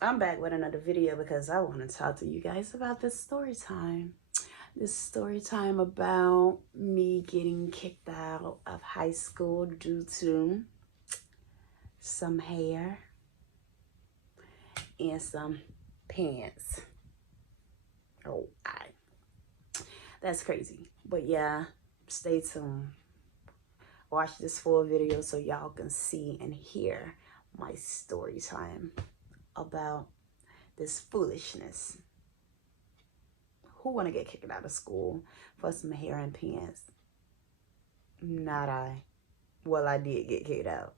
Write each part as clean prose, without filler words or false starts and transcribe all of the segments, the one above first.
I'm back with another video because I want to talk to you guys about this story time. This story time about me getting kicked out of high school due to some hair and some pants. Oh, that's crazy. But yeah, stay tuned. Watch this full video so y'all can see and hear my story time about this foolishness. Who want to get kicked out of school for some hair and pants? Not I. Well, I did get kicked out,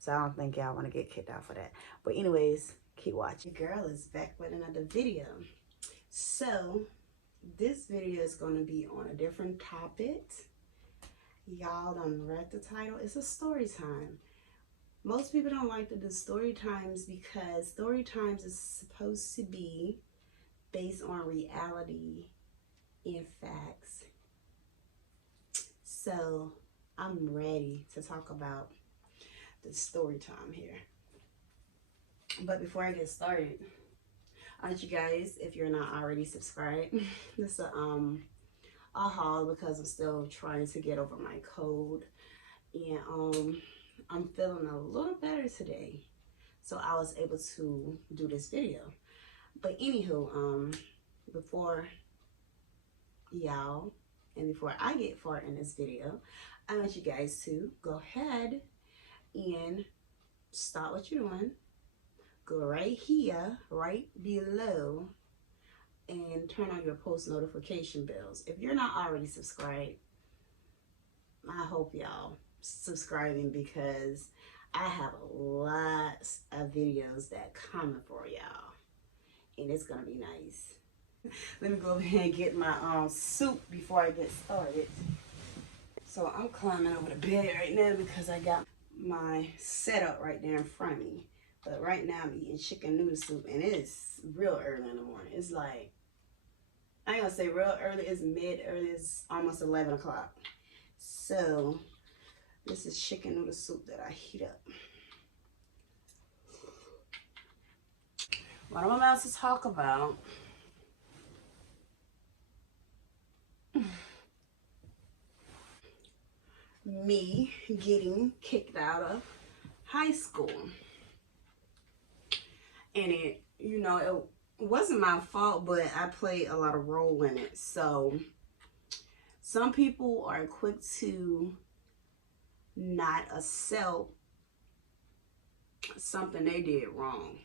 so I don't think y'all want to get kicked out for that. But anyways, keep watching. Your girl is back with another video. So this video is going to be on a different topic. Y'all done read the title. It's a story time. Most people don't like to do story times because story times is supposed to be based on reality and facts. So I'm ready to talk about the story time here. But before I get started, I want you guys, if you're not already subscribed, this is a haul because I'm still trying to get over my cold, and I'm feeling a little better today, so I was able to do this video. But anywho, before y'all and before I get far in this video, I want you guys to go ahead and stop what you're doing, go right here, right below, and turn on your post notification bells. If you're not already subscribed, I hope y'all subscribing because I have lots of videos that coming for y'all, and it's gonna be nice. Let me go ahead and get my soup before I get started. So I'm climbing over the bed right now because I got my setup right there in front of me. But right now I'm eating chicken noodle soup, and it's real early in the morning. It's like, I ain't gonna say real early, it's mid early, it's almost 11 o'clock. So this is chicken noodle soup that I heat up. What I'm about to talk about me getting kicked out of high school. And it, it wasn't my fault, but I played a lot of role in it. So some people are quick to not accept something they did wrong.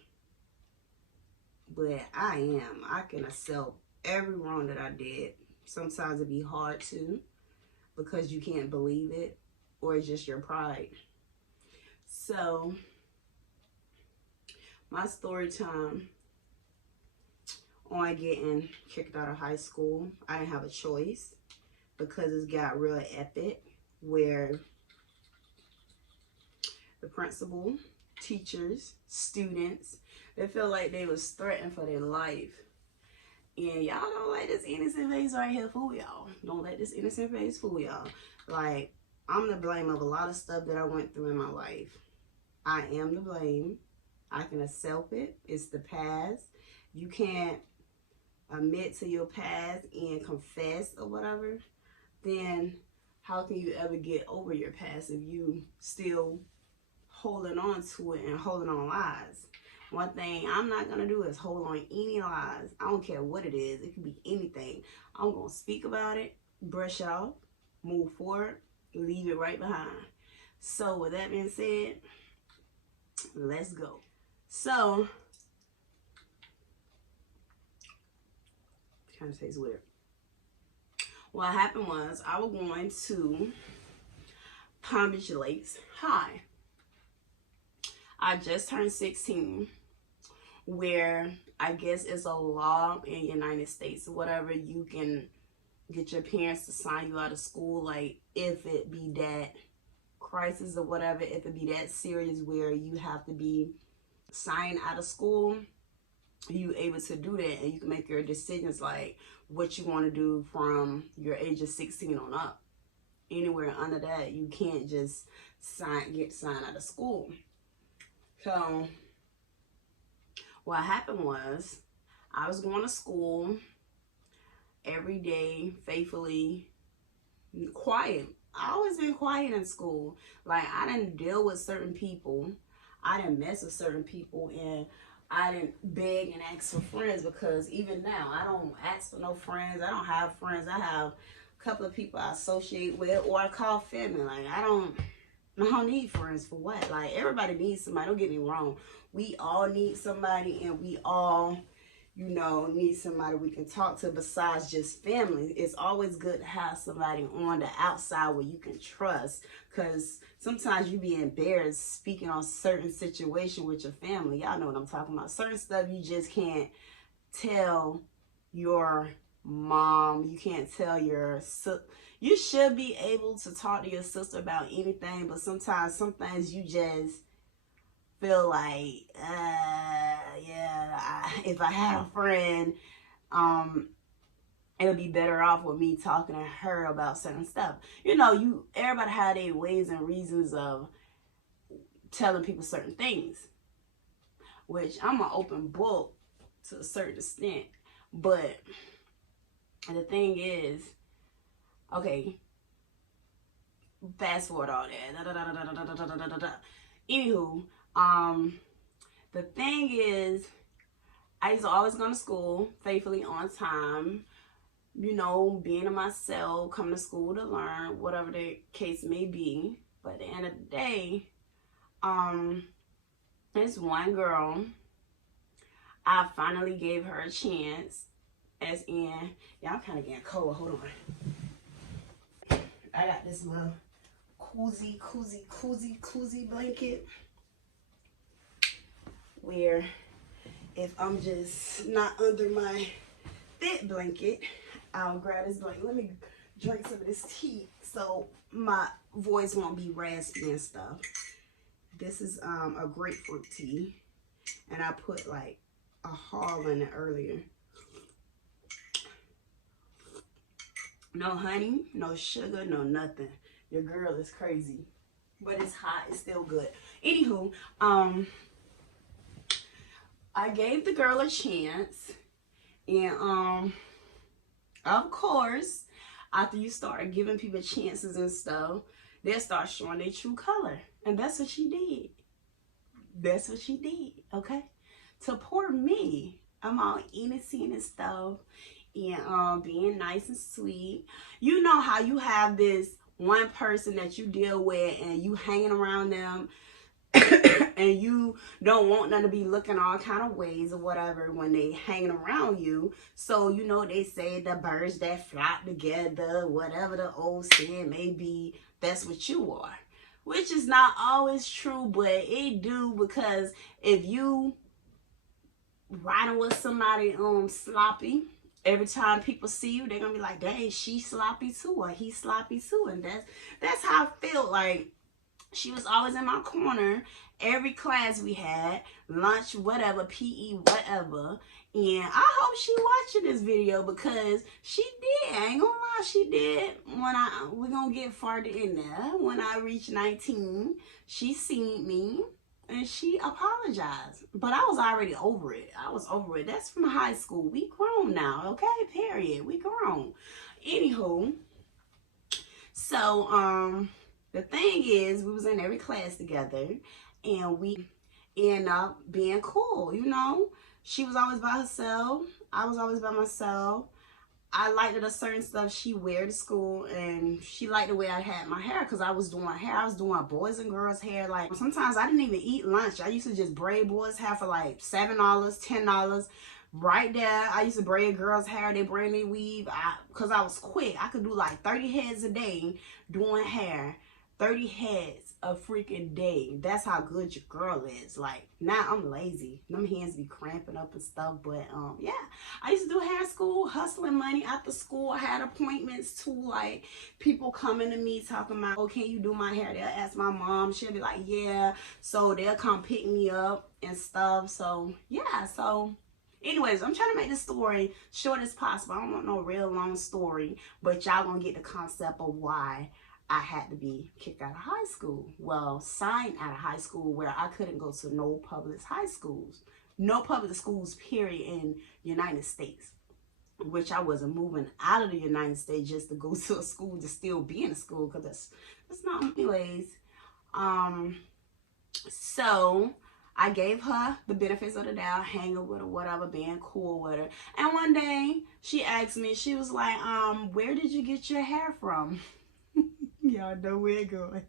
But I can accept every wrong that I did. Sometimes it be hard to because you can't believe it, or it's just your pride. So my story time on getting kicked out of high school, I didn't have a choice because it got real epic where the principal, teachers, students, they feel like they was threatened for their life. And y'all don't let this innocent face right here fool y'all. Don't let this innocent face fool y'all. Like, I'm the blame of a lot of stuff that I went through in my life. I am the blame. I can accept it. It's the past. You can't admit to your past and confess or whatever, then how can you ever get over your past if you still holding on to it and holding on lies? One thing I'm not going to do is hold on any lies. I don't care what it is. It could be anything. I'm going to speak about it, brush it off, move forward, leave it right behind. So with that being said, let's go. So, kind of tastes weird. What happened was I was going to Palm Beach Lakes High. I just turned 16, where I guess it's a law in the United States or whatever, you can get your parents to sign you out of school, like if it be that crisis or whatever, if it be that serious where you have to be signed out of school, you able to do that, and you can make your decisions like what you want to do from your age of 16 on up. Anywhere under that, you can't just get signed out of school. So What happened was I was going to school every day, faithfully, quiet. I always been quiet in school. Like, I didn't deal with certain people. I didn't mess with certain people, and I didn't beg and ask for friends, because even now I don't ask for no friends. I don't have friends. I have a couple of people I associate with or I call family. Like, I don't need friends for what? Like, everybody needs somebody. Don't get me wrong. We all need somebody, and we all, you know, need somebody we can talk to besides just family. It's always good to have somebody on the outside where you can trust, because sometimes you be embarrassed speaking on certain situation with your family. Y'all know what I'm talking about. Certain stuff you just can't tell your mom. You can't tell your sister. You should be able to talk to your sister about anything, but sometimes some things you just feel like, yeah, if I had a friend, it would be better off with me talking to her about certain stuff. You know, everybody had their ways and reasons of telling people certain things, which I'm an open book to a certain extent. But the thing is, okay, fast forward all that. Anywho, the thing is, I used to always go to school faithfully on time, you know, being to myself, coming to school to learn, whatever the case may be. But at the end of the day, this one girl, I finally gave her a chance, as in, yeah, I'm kind of getting cold, hold on. I got this little cozy blanket, where if I'm just not under my thick blanket, I'll grab this blanket. Let me drink some of this tea so my voice won't be raspy and stuff. This is a grapefruit tea, and I put like a hull in it earlier. No honey, no sugar, no nothing. Your girl is crazy, but it's hot. It's still good. Anywho, I gave the girl a chance, and of course, after you start giving people chances and stuff, they'll start showing their true color, and that's what she did. That's what she did. Okay, to poor me, I'm all innocent and stuff, and being nice and sweet. You know how you have this one person that you deal with, and you hanging around them and you don't want them to be looking all kind of ways or whatever when they hanging around you. So, you know, they say the birds that flock together, whatever the old saying may be, that's what you are. Which is not always true, but it do, because if you riding with somebody sloppy, every time people see you, they're gonna be like, dang, she sloppy too, or he sloppy too. And that's how I feel. Like, she was always in my corner, every class we had, lunch, whatever, PE, whatever. And I hope she watching this video, because she did. I ain't gonna lie, she did. We're gonna get farther in there. When I reached 19, she seen me and she apologized. But I was already over it. I was over it. That's from high school. We grown now, okay? Period. We grown. Anywho, so the thing is, we was in every class together, and we end up being cool, you know. She was always by herself. I was always by myself. I liked the certain stuff she wear to school, and she liked the way I had my hair, because I was doing hair. I was doing boys and girls hair. Like, sometimes I didn't even eat lunch. I used to just braid boys' hair for like $7, $10. Right there, I used to braid girls' hair. They braid me weave. Because I was quick. I could do like 30 heads a day doing hair. 30 heads a freaking day. That's how good your girl is. Like, now I'm lazy. Them hands be cramping up and stuff. But yeah, I used to do hair school, hustling money after school. I had appointments too, like people coming to me talking about, oh, can you do my hair? They'll ask my mom. She'll be like, yeah. So they'll come pick me up and stuff. So yeah, so anyways, I'm trying to make this story short as possible. I don't want no real long story, but y'all gonna get the concept of why I had to be kicked out of high school. Well, signed out of high school, where I couldn't go to no public high schools. no public schools, period, in the United States. Which I wasn't moving out of the United States just to go to a school to still be in a school, because that's not anyways. So I gave her the benefits of the doubt, hanging with her, whatever, being cool with her. And one day she asked me, she was like, where did you get your hair from? Y'all know where it going.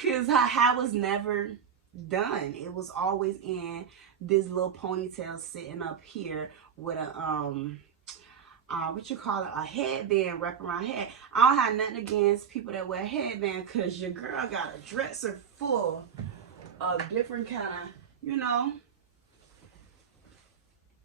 Cause her hair was never done. It was always in this little ponytail sitting up here with a what you call it, a headband wrapped around her head. I don't have nothing against people that wear headband, because your girl got a dresser full of different kind of, you know,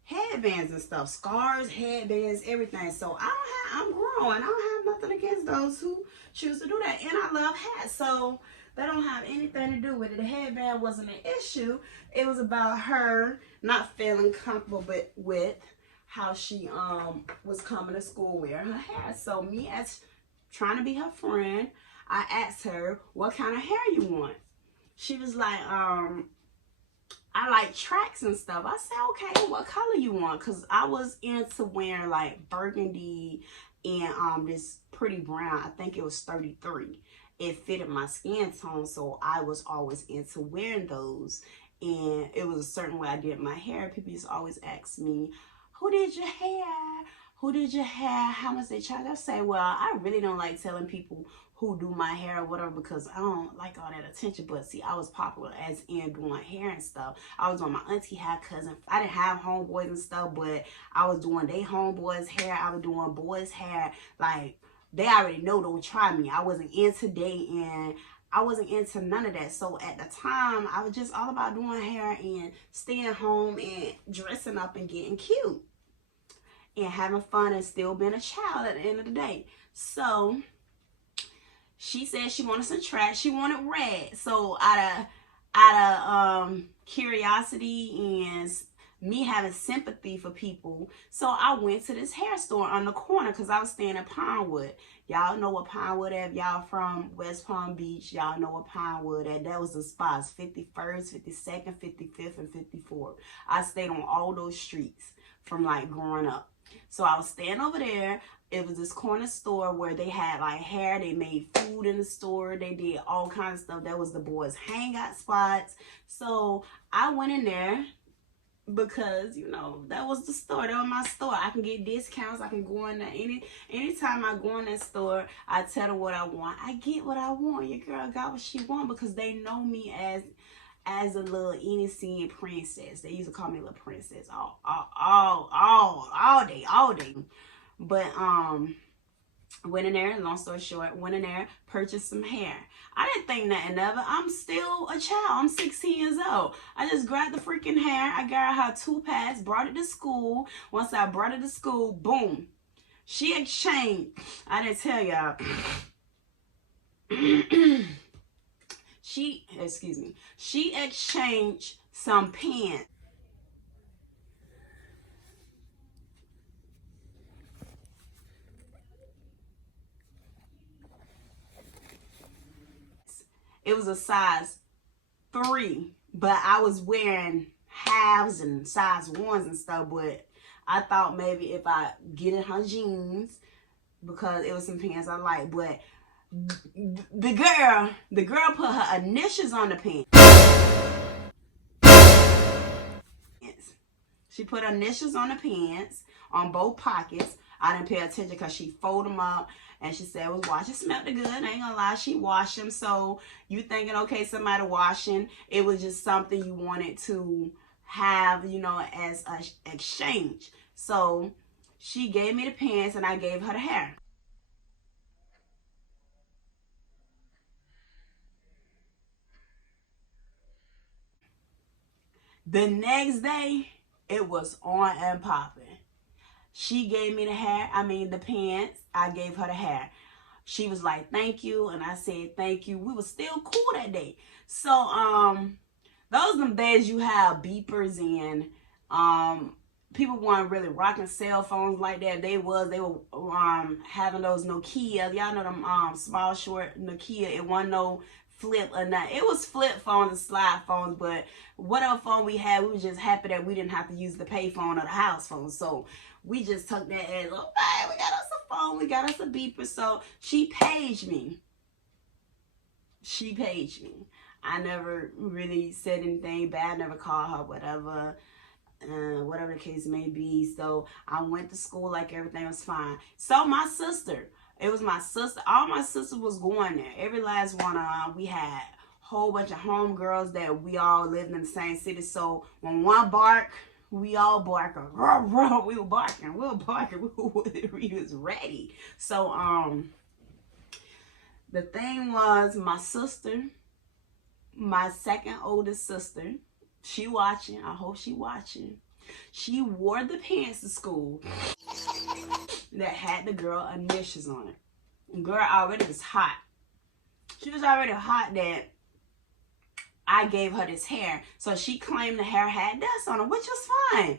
headbands and stuff, scarves, headbands, everything. So I'm grown. I don't have nothing against those who choose to do that, and I love hats, so that don't have anything to do with it. The headband wasn't an issue. It was about her not feeling comfortable with how she was coming to school wearing her hair. So me, as trying to be her friend, I asked her, what kind of hair you want? She was like, I like tracks and stuff. I said, okay, what color you want? Because I was into wearing like burgundy and this pretty brown. I think it was 33. It fitted my skin tone, so I was always into wearing those. And it was a certain way I did my hair. People used to always ask me, who did your hair? Who did your hair? How much they charge? I say, well, I really don't like telling people who do my hair or whatever, because I don't like all that attention. But see, I was popular as in doing hair and stuff. I was doing my auntie hair, cousin. I didn't have homeboys and stuff, but I was doing they homeboys' hair. I was doing boys' hair. Like, they already know, don't try me. I wasn't into dating. I wasn't into none of that. So at the time, I was just all about doing hair and staying home and dressing up and getting cute and having fun and still being a child at the end of the day. So she said she wanted some tracks. She wanted red. So out of curiosity and me having sympathy for people, so I went to this hair store on the corner, because I was staying in Pinewood. Y'all know what Pinewood is. Y'all from West Palm Beach, y'all know what Pinewood is. That was the spots, 51st, 52nd, 55th, and 54th. I stayed on all those streets from like growing up. So I was staying over there. It was this corner store where they had like hair. They made food in the store. They did all kinds of stuff. That was the boys' hangout spots. So I went in there because, you know, that was the store. That was my store. I can get discounts. I can go in there. Anytime I go in that store, I tell her what I want. I get what I want. Your girl got what she want, because they know me as a little innocent princess. They used to call me little princess all day. But went in there, long story short, went in there, purchased some hair. I didn't think nothing of it. I'm still a child. I'm 16 years old. I just grabbed the freaking hair. I got her 2 pads, brought it to school. Once I brought it to school, boom. She exchanged. I didn't tell y'all. She exchanged some pants. It was a size 3, but I was wearing halves and size 1s and stuff. But I thought maybe if I get in her jeans, because it was some pants I like. But the girl put her initials on the pants. She put her initials on the pants on both pockets. I didn't pay attention because she folded them up. And she said it was washed. It smelled good. I ain't gonna lie, she washed them. So you thinking, okay, somebody washing. It was just something you wanted to have, you know, as an exchange. So she gave me the pants and I gave her the hair. The next day, it was on and popping. She gave me the pants. I gave her the hair. She was like, thank you. And I said, thank you. We were still cool that day. So, those are them days you have beepers and, people weren't really rocking cell phones like that. They were, having those Nokia. Y'all know them, small, short Nokia. It wasn't no flip or not. It was flip phones and slide phones, but whatever phone we had, we were just happy that we didn't have to use the pay phone or the house phone. So we just took that as, okay, we got us a phone, we got us a beeper. So she paged me. She paged me. I never really said anything bad, never called her, whatever. Whatever the case may be. So I went to school like everything was fine. So my sister, it was my sister. All my sisters was going there. Every last one of them. We had a whole bunch of homegirls that we all lived in the same city. So when one bark, we all barking. We were barking. We were barking. We was ready. So the thing was, my sister, my second oldest sister, she watching. I hope she watching. She wore the pants to school that had the girl initials on it. Girl already was hot. She was already hot that I gave her this hair. So she claimed the hair had dust on it, which was fine.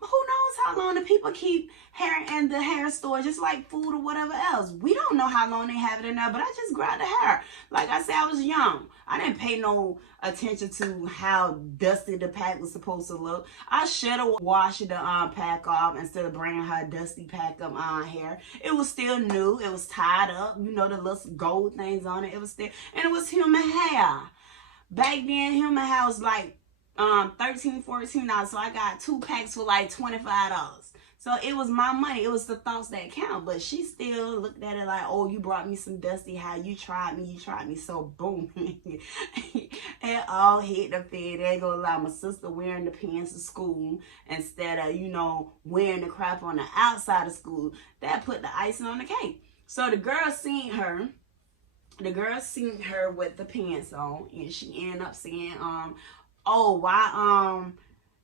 Who knows how long the people keep hair in the hair store, just like food or whatever else. We don't know how long they have it in there, but I just grabbed the hair. Like I said, I was young. I didn't pay no attention to how dusty the pack was supposed to look. I should have washed the pack off instead of bringing her dusty pack of hair. It was still new. It was tied up. You know, the little gold things on it. It was still, and it was human hair. Back then, human hair was like $13, $14. So I got 2 packs for like $25. So it was my money. It was the thoughts that count. But she still looked at it like, oh, you brought me some dusty hair. You tried me. So boom. It all hit the fan. They gonna allow my sister wearing the pants to school instead of, you know, wearing the crap on the outside of school. That put the icing on the cake. So the girl seen her. The girl seen her with the pants on. And she ended up saying, oh, why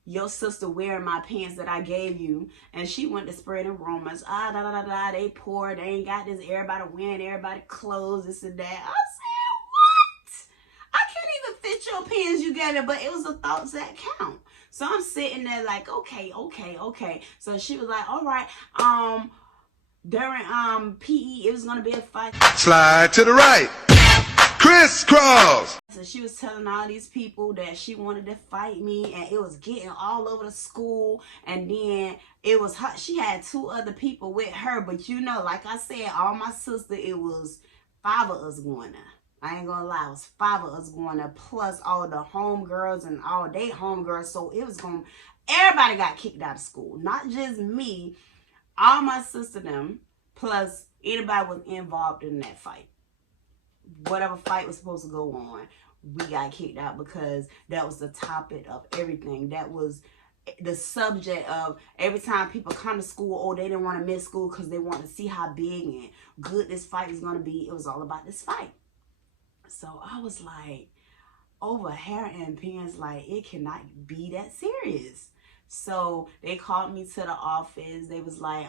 your sister wearing my pants that I gave you? And she went to spreading rumors. They poor, they ain't got this, everybody wearing everybody clothes, this and that. I said, what? I can't even fit your pants you gave me, but it was the thoughts that count. So I'm sitting there like, okay. So she was like, all right, during PE, it was gonna be a fight. Slide to the right. Crisscross. So she was telling all these people that she wanted to fight me, and it was getting all over the school. And then it was her. She had 2 other people with her, but you know, like I said, all my sister, it was 5 of us going there. I ain't gonna lie, it was 5 of us going there, plus all the homegirls and all they homegirls. So it was going, everybody got kicked out of school, not just me. All my sister them, plus anybody was involved in that fight. Whatever fight was supposed to go on, we got kicked out because that was the topic of everything. That was the subject of every time people come to school, oh, they didn't want to miss school because they want to see how big and good this fight is going to be. It was all about this fight. So I was like, over hair and pants, like, it cannot be that serious. So they called me to the office. They was like,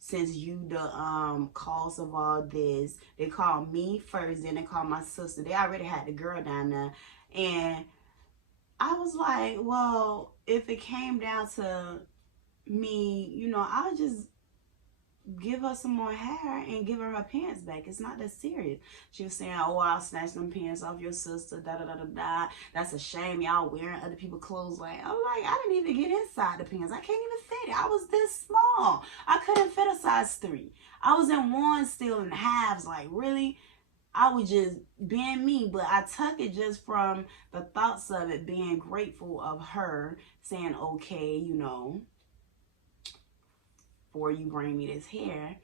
since you the cause of all this, they called me first, then they called my sister. They already had the girl down there. And I was like, well, if it came down to me, you know, I'll just give her some more hair and give her pants back. It's not that serious. She was saying, oh, I'll snatch them pants off your sister, da. That's a shame, y'all wearing other people's clothes. Like, I'm like, I didn't even get inside the pants. I can't even fit it. I was this small. I couldn't fit a size 3. I was in 1 still in halves. Like, really? I was just being me, but I took it just from the thoughts of it, being grateful of her saying, okay, you know, before you bring me this hair,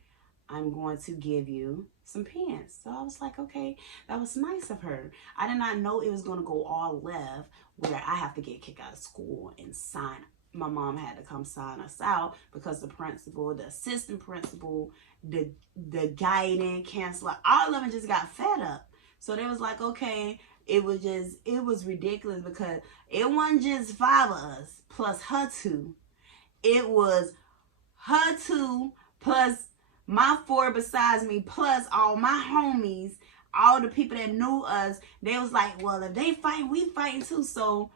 I'm going to give you some pants. So I was like, okay, that was nice of her. I did not know it was going to go all left where I have to get kicked out of school and sign. My mom had to come sign us out because the principal, the assistant principal, the guidance counselor, all of them just got fed up. So they was like, okay, it was ridiculous because it wasn't just 5 of us plus her 2. It was her 2 plus my 4 besides me plus all my homies, all the people that knew us. They was like, well, if they fight, we fighting too. So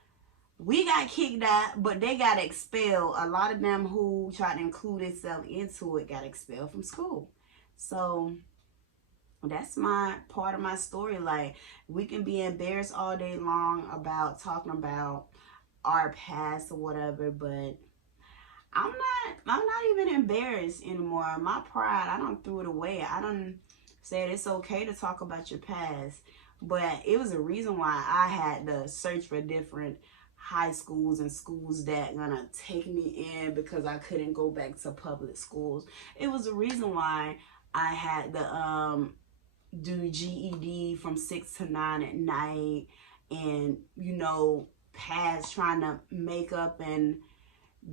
we got kicked out, but they got expelled. A lot of them who tried to include themselves into it got expelled from school. So That's my part of my story. Like, we can be embarrassed all day long about talking about our past or whatever, but I'm not even embarrassed anymore. My pride, I don't threw it away. I don't said it's okay to talk about your past. But it was a reason why I had to search for different high schools and schools that gonna take me in because I couldn't go back to public schools. It was a reason why I had to do GED from 6 to 9 at night, and pass trying to make up and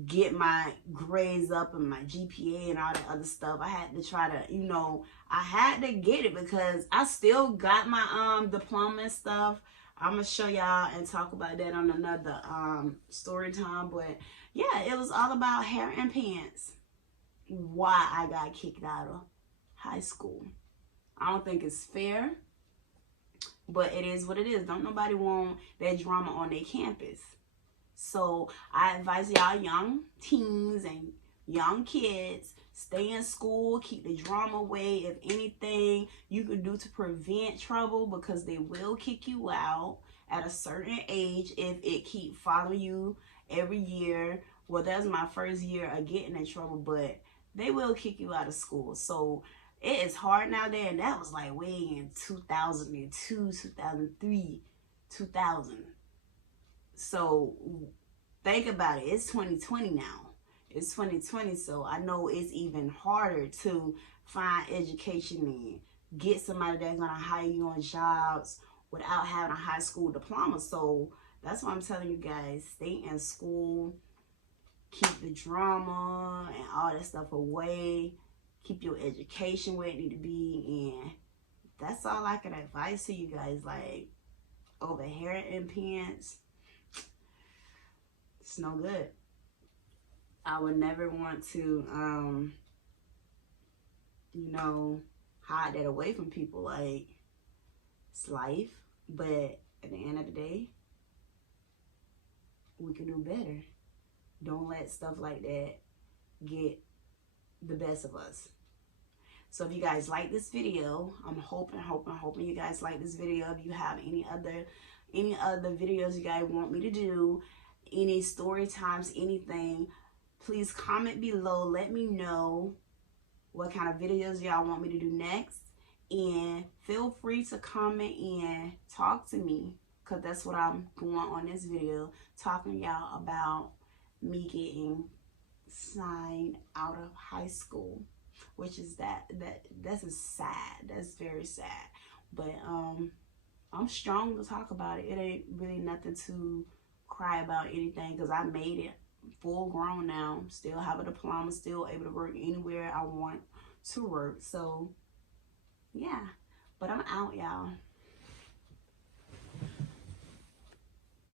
get my grades up and my GPA and all that other stuff. I had to try to, I had to get it because I still got my diploma and stuff. I'm gonna show y'all and talk about that on another story time. But yeah, it was all about hair and pants. Why I got kicked out of high school. I don't think it's fair, but it is what it is. Don't nobody want that drama on their campus. So I advise y'all young teens and young kids, stay in school, keep the drama away. If anything you can do to prevent trouble, because they will kick you out at a certain age if it keep following you every year. Well, that was my first year of getting in trouble, but they will kick you out of school. So it is hard nowadays, and that was like way in 2002, 2003, 2000. So think about it. It's 2020 now. It's 2020, so I know it's even harder to find education and get somebody that's gonna hire you on jobs without having a high school diploma. So that's why I'm telling you guys, stay in school, keep the drama and all that stuff away, keep your education where it need to be, and that's all I can advise to you guys. Like, over hair and pants, it's no good. I would never want to, hide that away from people. Like, it's life, but at the end of the day, we can do better. Don't let stuff like that get the best of us. So if you guys like this video, I'm hoping you guys like this video. If you have any other videos you guys want me to do, any story times, anything, please comment below. Let me know what kind of videos y'all want me to do next, and feel free to comment and talk to me, because that's what I'm doing on this video, talking to y'all about me getting signed out of high school, which is that's sad. That's very sad. But I'm strong to talk about it. It ain't really nothing to cry about anything, because I made it full grown now, still have a diploma, still able to work anywhere I want to work. So yeah, but I'm out, y'all.